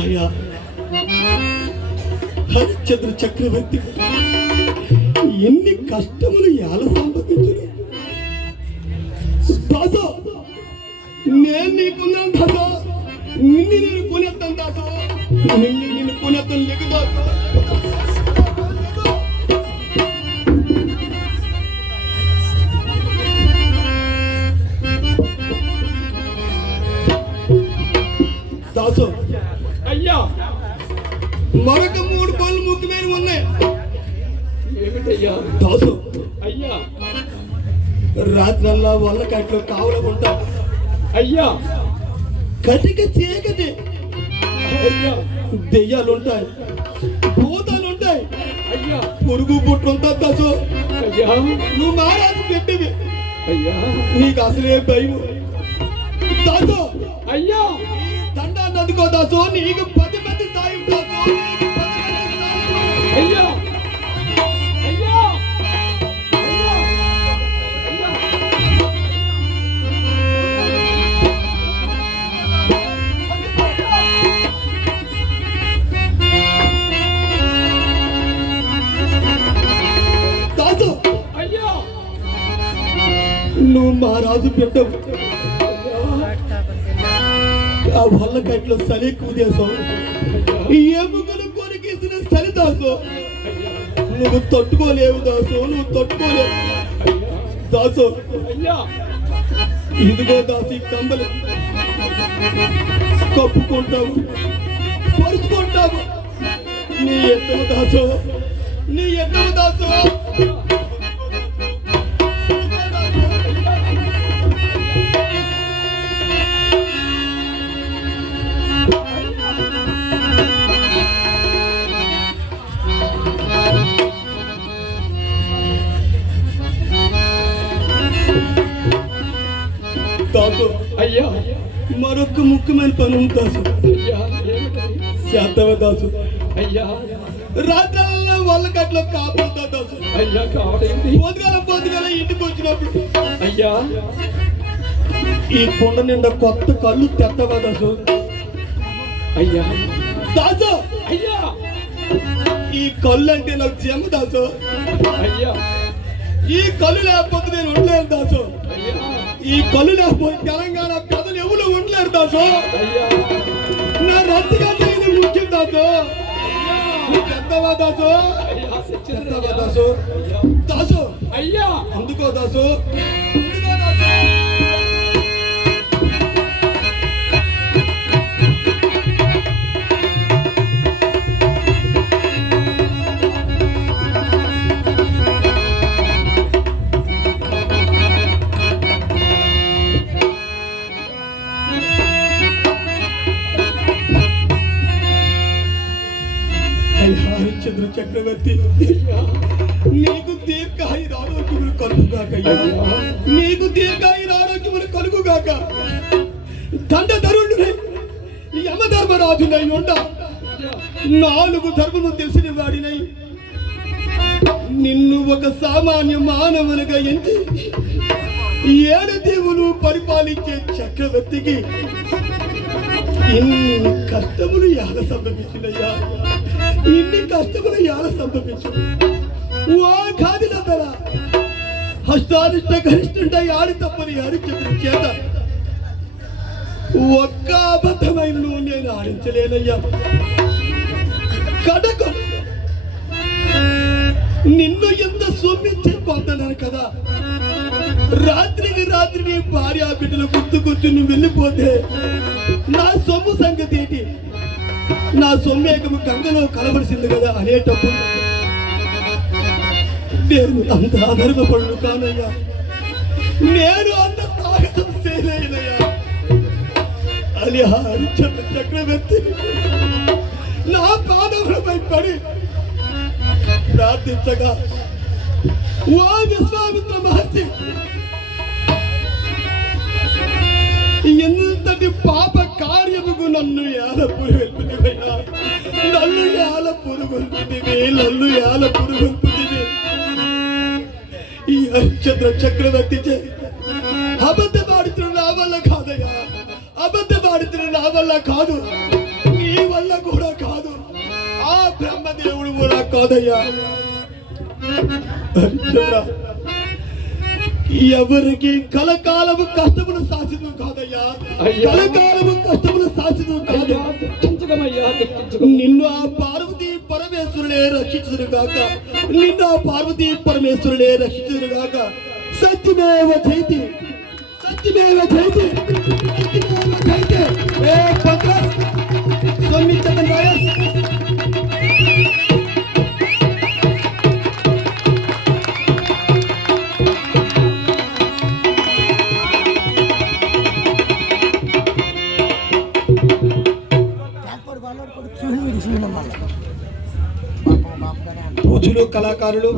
అయ్యా హరిశ్చంద్ర చక్రవర్తి ఎన్ని కష్టములు ఎలా సంభవించరు దాస నేను నీకున్నాను దాస నిన్ను నేను కొనేస్తాను దాస నిన్ను నేను కొనేస్తాను లేకు దాసో. మరొక మూడు పనులు ముఖ్యమైన ఉన్నాయి. ఏమిటయ్యా? దాసు అయ్యా. రాత్రల్లా వల్ల కట్లో కావలకుంటా అయ్యా. కటిక చీకటి. అయ్యా. దెయ్యాలుంటాయి. భూతాలుంటాయి. అయ్యా. పురుగు పుట్టుంటా దాసు అయ్యా. నువ్వు మారాకు పెట్టివి. అయ్యా. నీకు అసలే భయం దాసు అయ్యా. దండాన్ని అందుకో దాసు నీకు నువ్వు మా రాజు పెట్టవు ఆ వల్ల కట్లో సలి కూదేశావు ఎముకలు కొరికేసిన సరి దాసు. నువ్వు తట్టుకోలేవు దాసు నువ్వు తట్టుకోలేవు. దాసు ఇదిగో దాసి కంబలు. కప్పుకుంటావు పరుచుకుంటావు నీ ఎత్తము దాసు నీ ఎత్తము దాసు. దాసు అయ్యా మరొక ముఖ్యమైన పని ఉంది దాసు. శాతవ దాసు. అయ్యా. రాత్రులలో వాళ్ళ గట్లో కాపుతా దాసు. అయ్యా కావడేంటి పొద్దుగాల పొద్దుగాల ఇంటికి వచ్చినప్పుడు. అయ్యా. ఈ కొండ నిండా కొత్త కళ్ళు తెత్తవా దాసు? అయ్యా. దాసు! అయ్యా. ఈ కళ్ళు అంటే నాకు జమ దాసు. అయ్యా. ఈ కళ్ళు లేకపోతే నేను ఉండలేను దాసు. అయ్యా. ఈ కళ్ళు లేకపోతే తెలంగాణ ప్రజలు ఎవరు ఉండలేరు దాసు? నా రద్దుగా ఇది ముఖ్యం దాసు. తెత్తవా దాసు. దాసు? దాసు. అయ్యా. అందుకో దాసు. అయ్యా హరిశ్చంద్ర చక్రవర్తి నీకు దీర్ఘాయుర ఆరోగ్యములు కలుగుగాక అయ్యా. నీకు దీర్ఘాయుర ఆరోగ్యములు కలుగుగాక దండ ధరుణుడై యమధర్మరాజునై ఉండ నాలుగు ధర్మము తెలిసిన వాడినై నిన్ను ఒక సామాన్య మానవునిగా ఎంచి ఏడు దేవులు పరిపాలించే చక్రవర్తికి ఇన్ని కష్టములు యాల సంభవించినయ్యా ఇన్ని కష్టములు ఇవాళ సంతోషించు ఓ కాదినందర హస్తానిష్ట గరిష్ఠుండ ఆడి తప్పని హరిచంద్రుడి చేత. ఒక్క అబద్ధమైన నేను ఆడించలేనయ్యా. కడకం నిన్ను ఎంత సొమ్మించి పొందనాను కదా. రాత్రికి రాత్రి నీ భార్య బిడ్డలు గుర్తుకొచ్చి నువ్వు వెళ్ళిపోతే నా సొమ్ము సంగతి నా సొమ్మేకము గంగలో కలబడిసింది కదా అనేటప్పుడు నేను అంత అధర్మపడు కానయ్యా. నేను అంత సాహసం చేయలేనయ్యా. అని హరిచంద్ర చక్రవర్తి నా పాదములపై పడి ప్రార్థించగా ఓ విశ్వామిత్ర మహర్షి ఎంతటి పాప కార్యముకు నన్ను ఏల పురుగొల్పుదివయ్యా నన్ను ఏల పురుగొల్పుదివి నన్ను ఏల పురుగొల్పుదివి ఈ హరిచంద్ర చక్రవర్తి చే అబద్ధమాడుతున్న నా వల్ల కాదయ్యా. అబద్ధమాడుతున్న నా వల్ల కాదు. నీ వల్ల కూడా కాదు. ఆ బ్రహ్మదేవుడు కూడా కాదయ్యా. హరిచంద్ర ఎవరికి కలకాలము కష్టములు శాశ్వతం కాదయ్యా. కలకాలము కష్టములు శాశ్వతం కాదు. నిన్ను ఆ పార్వతీ పరమేశ్వరుడే రక్షించును గాక. నిన్ను ఆ పార్వతీ పరమేశ్వరుడే రక్షించును గాక. సత్యమేవ జైతి సత్యమేవ జైతి సత్యమేవ జైతి ఏ పంకజ్ కళాకారులు